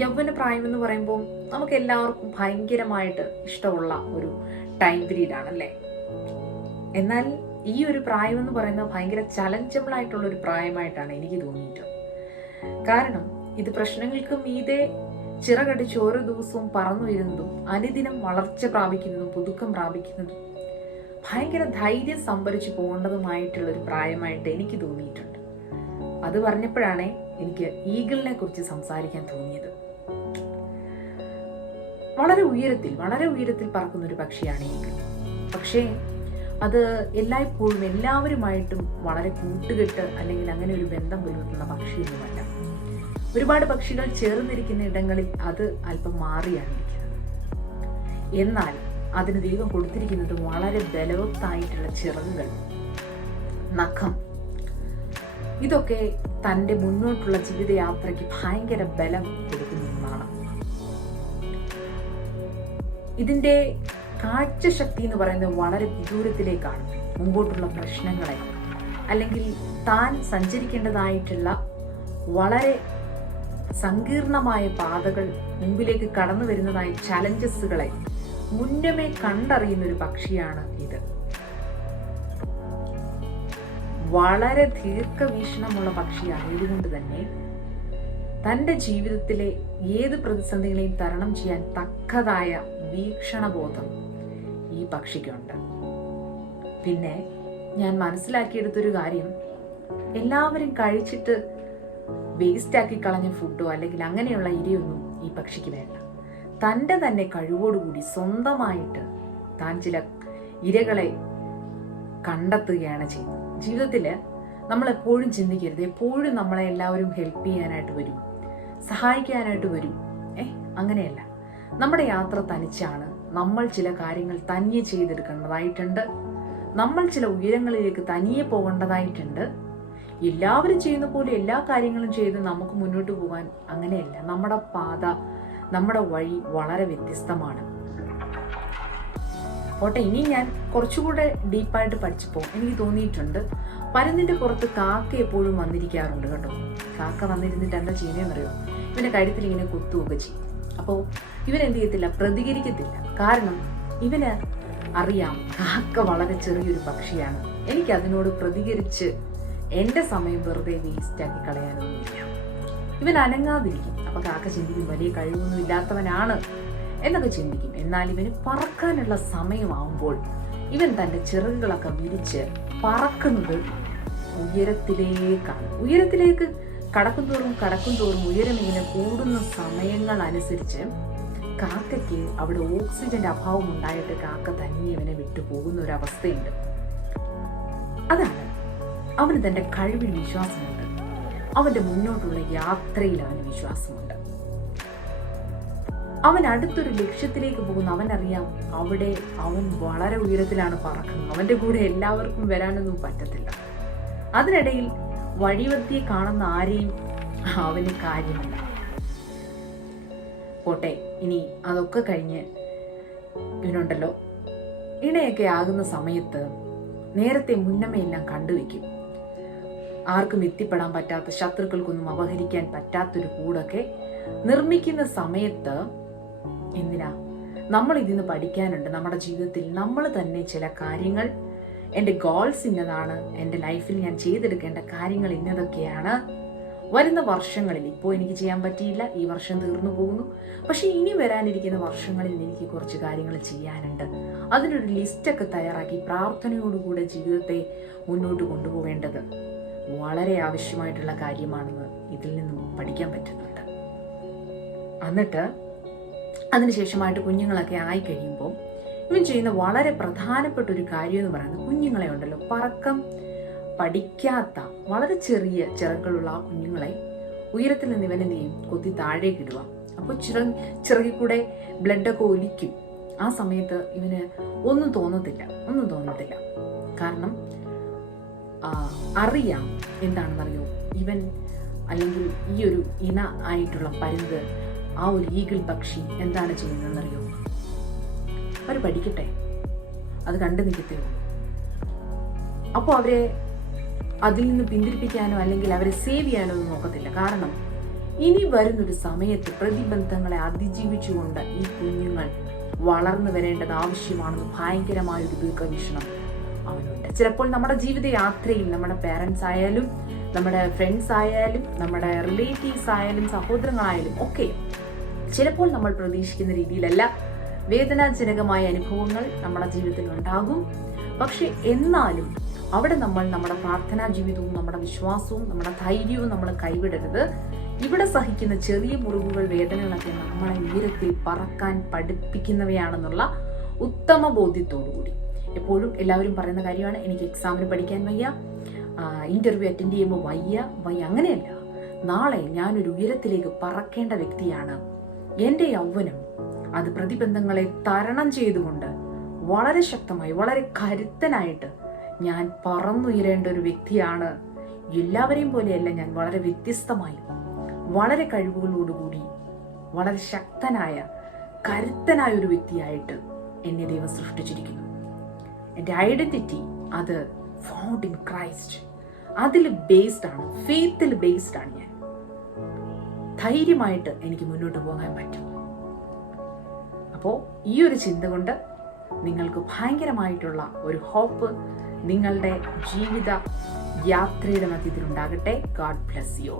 യൗവന പ്രായം എന്ന് പറയുമ്പോൾ നമുക്ക് എല്ലാവർക്കും ഭയങ്കരമായിട്ട് ഇഷ്ടമുള്ള ഒരു ടൈം പീരീഡ് ആണല്ലേ. എന്നാൽ ഈ ഒരു പ്രായം എന്ന് പറയുന്നത് ഭയങ്കര ചലഞ്ചബിൾ ആയിട്ടുള്ള ഒരു പ്രായമായിട്ടാണ് എനിക്ക് തോന്നിയിട്ട്. കാരണം ഇത് പ്രശ്നങ്ങൾക്ക് മീതെ ചിറകടിച്ച് ഓരോ ദിവസവും പറന്നു വരുന്നതും അനുദിനം വളർച്ച പ്രാപിക്കുന്നതും പുതുക്കം പ്രാപിക്കുന്നതും ഭയങ്കര ധൈര്യം സംഭരിച്ചു പോകേണ്ടതുമായിട്ടുള്ള ഒരു പ്രായമായിട്ട് എനിക്ക് തോന്നിയിട്ടുണ്ട്. അത് പറഞ്ഞപ്പോഴാണ് എനിക്ക് ഈഗിളിനെ കുറിച്ച് സംസാരിക്കാൻ തോന്നിയത്. വളരെ ഉയരത്തിൽ പറക്കുന്ന ഒരു പക്ഷിയാണ് ഈഗിൾ. പക്ഷേ അത് എല്ലായ്പ്പോഴും എല്ലാവരുമായിട്ടും വളരെ കൂട്ടുകെട്ട് അല്ലെങ്കിൽ അങ്ങനെ ഒരു ബന്ധം പുലർത്തുന്ന പക്ഷിയൊന്നുമല്ല. ഒരുപാട് പക്ഷികൾ ചേർന്നിരിക്കുന്ന ഇടങ്ങളിൽ അത് അല്പം മാറിയാണ് ഇരിക്കുന്നത്. എന്നാൽ അതിന് ദൈവം കൊടുത്തിരിക്കുന്നത് വളരെ ബലവത്തായിട്ടുള്ള ചിറകുകൾ, നഖം, ഇതൊക്കെ തൻ്റെ മുന്നോട്ടുള്ള ജീവിതയാത്രയ്ക്ക് ഭയങ്കര ബലം കൊടുക്കുന്നതാണ്. ഇതിൻ്റെ കാഴ്ചശക്തി എന്ന് പറയുന്നത് വളരെ വിദൂരത്തിലേക്കാണ്. മുമ്പോട്ടുള്ള പ്രശ്നങ്ങളെ അല്ലെങ്കിൽ താൻ സഞ്ചരിക്കേണ്ടതായിട്ടുള്ള വളരെ സങ്കീർണമായ പാതകൾ, മുമ്പിലേക്ക് കടന്നു വരുന്നതായ ചലഞ്ചസുകളെ മുന്നമേ കണ്ടറിയുന്ന ഒരു പക്ഷിയാണ് ഇത്. വളരെ ദീർഘവീക്ഷണമുള്ള പക്ഷിയായതുകൊണ്ട് തന്നെ തൻ്റെ ജീവിതത്തിലെ ഏത് പ്രതിസന്ധികളെയും തരണം ചെയ്യാൻ തക്കതായ വീക്ഷണബോധം ഈ പക്ഷിക്കുണ്ട്. പിന്നെ ഞാൻ മനസ്സിലാക്കിയെടുത്തൊരു കാര്യം, എല്ലാവരും കഴിച്ചിട്ട് വേസ്റ്റാക്കി കളഞ്ഞ ഫുഡോ അല്ലെങ്കിൽ അങ്ങനെയുള്ള ഇരയൊന്നും ഈ പക്ഷിക്ക് വേണ്ട. തൻ്റെ തന്നെ കഴിവോടുകൂടി സ്വന്തമായിട്ട് താൻ ചില ഇരകളെ കണ്ടെത്തുകയാണ് ചെയ്യുന്നത്. ജീവിതത്തിൽ നമ്മൾ എപ്പോഴും ചിന്തിക്കരുത്, എപ്പോഴും നമ്മളെ എല്ലാവരും ഹെൽപ്പ് ചെയ്യാനായിട്ട് വരും, സഹായിക്കാനായിട്ട് വരും. അങ്ങനെയല്ല. നമ്മുടെ യാത്ര തനിച്ചാണ്. നമ്മൾ ചില കാര്യങ്ങൾ തനിയെ ചെയ്തെടുക്കേണ്ടതായിട്ടുണ്ട്. നമ്മൾ ചില ഉയരങ്ങളിലേക്ക് തനിയെ പോകേണ്ടതായിട്ടുണ്ട്. എല്ലാവരും ചെയ്യുന്ന പോലെ എല്ലാ കാര്യങ്ങളും ചെയ്ത് നമുക്ക് മുന്നോട്ട് പോകാൻ അങ്ങനെയല്ല. നമ്മുടെ പാത, നമ്മുടെ വഴി വളരെ വ്യത്യസ്തമാണ്. പോട്ടെ, ഇനി ഞാൻ കുറച്ചുകൂടെ ഡീപ്പായിട്ട് പഠിച്ചപ്പോൾ എനിക്ക് തോന്നിയിട്ടുണ്ട്, പരുന്തിന്റെ പുറത്ത് കാക്ക എപ്പോഴും വന്നിരിക്കാറുണ്ട് കേട്ടോ. കാക്ക വന്നിരുന്നിട്ട് എന്താ ചെയ്യുന്നതെന്നറിയോ? ഇവന്റെ കഴുത്തിൽ ഇങ്ങനെ കുത്തുകയൊക്കെ ചെയ്യും. അപ്പോൾ ഇവനെന്ത് ചെയ്യത്തില്ല, പ്രതികരിക്കത്തില്ല. കാരണം ഇവന് അറിയാം കാക്ക വളരെ ചെറിയൊരു പക്ഷിയാണ്, എനിക്ക് അതിനോട് പ്രതികരിച്ച് എൻ്റെ സമയം വെറുതെ വേസ്റ്റാക്കി കളയാനൊന്നുമില്ല. ഇവൻ അനങ്ങാതിരിക്കും. അപ്പൊ കാക്ക ചിന്തിക്കും വലിയ കഴിവൊന്നും ഇല്ലാത്തവനാണ് എന്നൊക്കെ ചിന്തിക്കും. എന്നാൽ ഇവന് പറക്കാനുള്ള സമയമാവുമ്പോൾ ഇവൻ തൻ്റെ ചിറകുകളൊക്കെ വിരിച്ച് പറക്കുന്നത് ഉയരത്തിലേക്കാണ്. ഉയരത്തിലേക്ക് കടക്കും തോറും ഉയരം ഇങ്ങനെ കൂടുന്ന സമയങ്ങൾ അനുസരിച്ച് കാക്കയ്ക്ക് അവിടെ ഓക്സിജന്റെ അഭാവം ഉണ്ടായിട്ട് കാക്ക തന്നെ ഇവനെ വിട്ടുപോകുന്ന ഒരു അവസ്ഥയുണ്ട്. അതാണ് അവന് തൻ്റെ കഴിവിൽ വിശ്വാസമുണ്ട്. അവന്റെ മുന്നോട്ടുള്ള യാത്രയിൽ അവന് വിശ്വാസമുണ്ട്. അവൻ അടുത്തൊരു ലക്ഷ്യത്തിലേക്ക് പോകുന്നു. അവനറിയാം അവിടെ അവൻ വളരെ ഉയരത്തിലാണ് പറക്കുന്നത്. അവന്റെ കൂടെ എല്ലാവർക്കും വരാനൊന്നും പറ്റത്തില്ല. അതിനിടയിൽ വഴിവെത്തിയെ കാണുന്ന ആരെയും അവന് കാര്യമില്ല. പോട്ടെ, ഇനി അതൊക്കെ കഴിഞ്ഞ് ഇവനുണ്ടല്ലോ ഇണയൊക്കെ ആകുന്ന സമയത്ത് നേരത്തെ മുന്നമേ എല്ലാം കണ്ടുവെക്കും. ആർക്കും എത്തിപ്പെടാൻ പറ്റാത്ത, ശത്രുക്കൾക്കൊന്നും അപഹരിക്കാൻ പറ്റാത്തൊരു കൂടൊക്കെ നിർമ്മിക്കുന്ന സമയത്ത് എന്തിനാ നമ്മൾ ഇതിന്ന് പഠിക്കാനുണ്ട്. നമ്മുടെ ജീവിതത്തിൽ നമ്മൾ തന്നെ ചില കാര്യങ്ങൾ, എൻ്റെ ഗോൾസ് ഇന്നതാണ്, എൻ്റെ ലൈഫിൽ ഞാൻ ചെയ്തെടുക്കേണ്ട കാര്യങ്ങൾ ഇന്നതൊക്കെയാണ്, വരുന്ന വർഷങ്ങളിൽ ഇപ്പോൾ എനിക്ക് ചെയ്യാൻ പറ്റിയില്ല, ഈ വർഷം തീർന്നു പോകുന്നു, പക്ഷെ ഇനി വരാനിരിക്കുന്ന വർഷങ്ങളിൽ എനിക്ക് കുറച്ച് കാര്യങ്ങൾ ചെയ്യാനുണ്ട്. അതിനൊരു ലിസ്റ്റൊക്കെ തയ്യാറാക്കി പ്രാർത്ഥനയോടുകൂടെ ജീവിതത്തെ മുന്നോട്ട് കൊണ്ടുപോകേണ്ടത് വളരെ ആവശ്യമായിട്ടുള്ള കാര്യമാണെന്ന് ഇതിൽ നിന്നും പഠിക്കാൻ പറ്റുന്നുണ്ട്. എന്നിട്ട് അതിനുശേഷമായിട്ട് കുഞ്ഞുങ്ങളൊക്കെ ആയി കഴിയുമ്പോൾ ഇവൻ ചെയ്യുന്ന വളരെ പ്രധാനപ്പെട്ട ഒരു കാര്യം എന്ന് പറയുന്നത്, കുഞ്ഞുങ്ങളെ ഉണ്ടല്ലോ പറക്കം പഠിക്കാത്ത വളരെ ചെറിയ ചിറകുകളുള്ള ആ കുഞ്ഞുങ്ങളെ ഉയരത്തിൽ നിന്ന് ഇവൻ എന്ത് ചെയ്യും, കൊത്തി താഴേക്ക് ഇടുക. അപ്പോൾ ചിറകിൽ കൂടെ ബ്ലഡൊക്കെ ഒലിക്കും. ആ സമയത്ത് ഇവന് ഒന്നും തോന്നത്തില്ല. കാരണം അറിയാം എന്താണെന്നറിയോ, ഇവൻ അല്ലെങ്കിൽ ഈ ഒരു ഇണ ആയിട്ടുള്ള പരുന്ത്, ആ ഒരു ഈഗിൾ പക്ഷി എന്താണ് ചെയ്യുന്നതെന്നറിയോ, അവർ പഠിക്കട്ടെ, അത് കണ്ടു നിൽക്കത്തേ ഉള്ളൂ. അപ്പോൾ അവരെ അതിൽ നിന്ന് പിന്തിരിപ്പിക്കാനോ അല്ലെങ്കിൽ അവരെ സേവ് ചെയ്യാനോ ഒന്നും നോക്കത്തില്ല. കാരണം ഇനി വരുന്നൊരു സമയത്ത് പ്രതിബന്ധങ്ങളെ അതിജീവിച്ചുകൊണ്ട് ഈ കുഞ്ഞുങ്ങൾ വളർന്നു വരേണ്ടത് ആവശ്യമാണെന്ന് ഭയങ്കരമായൊരു ദീർഘവീക്ഷണം അവനുണ്ട്. ചിലപ്പോൾ നമ്മുടെ ജീവിത യാത്രയിൽ നമ്മുടെ പേരൻസ് ആയാലും നമ്മുടെ ഫ്രണ്ട്സ് ആയാലും നമ്മുടെ റിലേറ്റീവ്സ് ആയാലും സഹോദരങ്ങളായാലും ഒക്കെ ചിലപ്പോൾ നമ്മൾ പ്രതീക്ഷിക്കുന്ന രീതിയിലല്ല വേദനാജനകമായ അനുഭവങ്ങൾ നമ്മുടെ ജീവിതത്തിൽ ഉണ്ടാകും. പക്ഷെ എന്നാലും അവിടെ നമ്മൾ നമ്മുടെ പ്രാർത്ഥനാ ജീവിതവും നമ്മുടെ വിശ്വാസവും നമ്മുടെ ധൈര്യവും നമ്മൾ കൈവിടരുത്. ഇവിടെ സഹിക്കുന്ന ചെറിയ മുറിവുകൾ, വേദനകളൊക്കെ നമ്മളെ ഉയരത്തിൽ പറക്കാൻ പഠിപ്പിക്കുന്നവയാണെന്നുള്ള ഉത്തമ ബോധ്യത്തോടുകൂടി എപ്പോഴും എല്ലാവരും പറയുന്ന കാര്യമാണ്, എനിക്ക് എക്സാമിന് പഠിക്കാൻ വയ്യ, ഇന്റർവ്യൂ അറ്റൻഡ് ചെയ്യുമ്പോൾ വയ്യ. അങ്ങനെയല്ല, നാളെ ഞാനൊരു ഉയരത്തിലേക്ക് പറക്കേണ്ട വ്യക്തിയാണ്. എൻ്റെ യൗവനം അത് പ്രതിബന്ധങ്ങളെ തരണം ചെയ്തുകൊണ്ട് വളരെ ശക്തമായി വളരെ കരുത്തനായിട്ട് ഞാൻ പറന്നുയരേണ്ട ഒരു വ്യക്തിയാണ്. എല്ലാവരെയും പോലെയല്ല, ഞാൻ വളരെ വ്യത്യസ്തമായി വളരെ കഴിവുകളോടുകൂടി വളരെ ശക്തനായ കരുത്തനായ ഒരു വ്യക്തിയായിട്ട് എന്നെ ദൈവം സൃഷ്ടിച്ചിരിക്കുന്നു. എൻ്റെ ഐഡന്റിറ്റി അത് ഫൗണ്ട് ഇൻ ക്രൈസ്റ്റ്, അതിൽ ബേസ്ഡ് ആണ്, ഫെയ്ത്തിൽ ബേസ്ഡ് ആണ്. ഞാൻ ധൈര്യമായിട്ട് എനിക്ക് മുന്നോട്ട് പോകാൻ പറ്റും. അപ്പോൾ ഈ ഒരു ചിന്ത കൊണ്ട് നിങ്ങൾക്ക് ഭയങ്കരമായിട്ടുള്ള ഒരു ഹോപ്പ് നിങ്ങളുടെ ജീവിത യാത്രയുടെ മധ്യത്തിലുണ്ടാകട്ടെ. God bless you.